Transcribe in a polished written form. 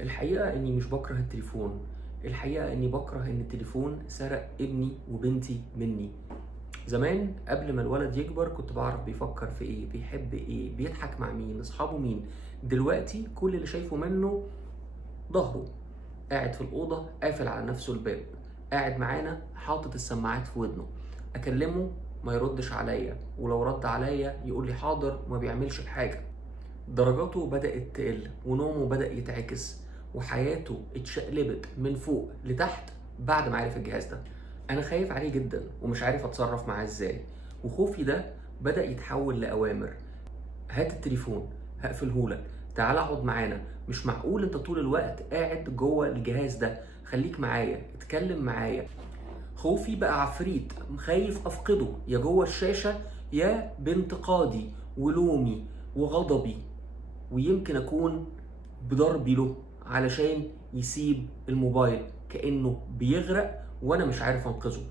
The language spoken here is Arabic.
الحقيقة إني مش بكره التليفون. الحقيقة إني بكره إن التليفون سرق ابني وبنتي مني. زمان قبل ما الولد يكبر كنت بعرف بيفكر في إيه، بيحب إيه، بيضحك مع مين، أصحابه مين. دلوقتي كل اللي شايفه منه ظهره، قاعد في الأوضة قافل على نفسه الباب، قاعد معانا حاطط السماعات في ودنه، أكلمه ما يردش عليا، ولو رد عليا يقول لي حاضر وما بيعملش الحاجة. درجاته بدأت تقل ونومه بدأ يتعكس وحياته اتشقلبت من فوق لتحت بعد ما عرف الجهاز ده. أنا خايف عليه جدا ومش عارف أتصرف معاه إزاي، وخوفي ده بدأ يتحول لأوامر. هات التليفون، هقفلهولك، تعال اقعد معانا، مش معقول انت طول الوقت قاعد جوه الجهاز ده، خليك معايا، اتكلم معايا. خوفي بقى عفريت، خايف افقده يا جوه الشاشة يا بانتقادي ولومي وغضبي، ويمكن اكون بضربي له علشان يسيب الموبايل كأنه بيغرق وانا مش عارف انقذه.